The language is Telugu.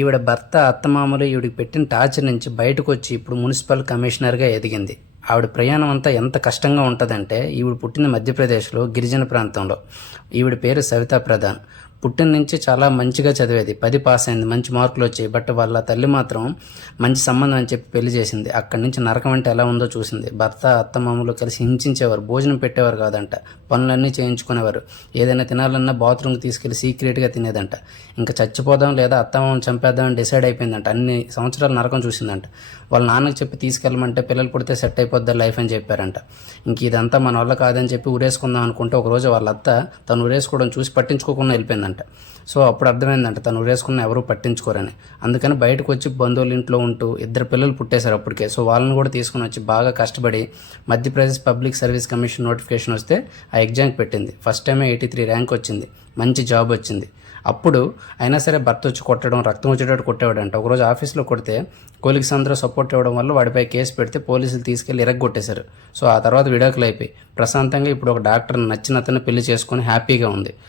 ఈవిడ భర్త అత్తమామలు ఈవిడికి పెట్టిన టార్చర్ నుంచి బయటకు వచ్చి ఇప్పుడు మున్సిపల్ కమిషనర్గా ఎదిగింది. ఆవిడ ప్రయాణం అంతా ఎంత కష్టంగా ఉంటుందంటే, ఈవిడ పుట్టిన మధ్యప్రదేశ్లో గిరిజన ప్రాంతంలో. ఈవిడ పేరు సవితా ప్రధాన్. పుట్టిన నుంచి చాలా మంచిగా చదివేది, 10 పాస్ అయింది, మంచి మార్కులు వచ్చాయి. బట్ వాళ్ళ తల్లి మాత్రం మంచి సంబంధం అని చెప్పి పెళ్లి చేసింది. అక్కడి నుంచి నరకం అంటే ఎలా ఉందో చూసింది. భర్త అత్తమామలు కలిసి హింసించేవారు, భోజనం పెట్టేవారు కాదంట, పనులన్నీ చేయించుకునేవారు. ఏదైనా తినాలన్నా బాత్రూమ్కి తీసుకెళ్లి సీక్రెట్గా తినేదంట. ఇంకా చచ్చిపోదాం లేదా అత్తమామని చంపేద్దామని డిసైడ్ అయిపోయిందంట. అన్ని సంవత్సరాలు నరకం చూసిందంట. వాళ్ళ నాన్నకి చెప్పి తీసుకెళ్ళమంటే పిల్లలు పుడితే సెట్ అయిపోద్ది లైఫ్ అని చెప్పారంట. ఇంక ఇదంతా మన వల్ల కాదని చెప్పి ఊరేసుకుందాం అనుకుంటే ఒకరోజు వాళ్ళ అత్త తను ఊరేసుకోవడం చూసి పట్టించుకోకుండా వెళ్ళిపోయిందంట. సో అప్పుడు అర్థమైందంట తను ఊరేసుకున్న ఎవరూ పట్టించుకోరని. అందుకని బయటకు వచ్చి బంధువుల ఇంట్లో ఉంటూ 2 పిల్లలు పుట్టేశారు అప్పటికే. సో వాళ్ళని కూడా తీసుకుని వచ్చి బాగా కష్టపడి Madhya Pradesh public service commission notification వస్తే ఆ ఎగ్జామ్కి పెట్టింది. ఫస్ట్ టైమే 83 ర్యాంక్ వచ్చింది, మంచి జాబ్ వచ్చింది. అప్పుడు అయినా సరే భర్త వచ్చి కొట్టడం, రక్తం వచ్చేటట్టు కొట్టేవాడంట. ఒకరోజు ఆఫీస్లో కొడితే కొలీగ్స్ అందరూ సపోర్ట్ ఇవ్వడం వల్ల వాడిపై కేసు పెడితే పోలీసులు తీసుకెళ్లి ఇరగ్గొట్టేశారు. సో ఆ తర్వాత విడాకులు అయిపోయి ప్రశాంతంగా ఇప్పుడు ఒక డాక్టర్ నచ్చిన అతన్ని పెళ్లి చేసుకుని హ్యాపీగా ఉంది.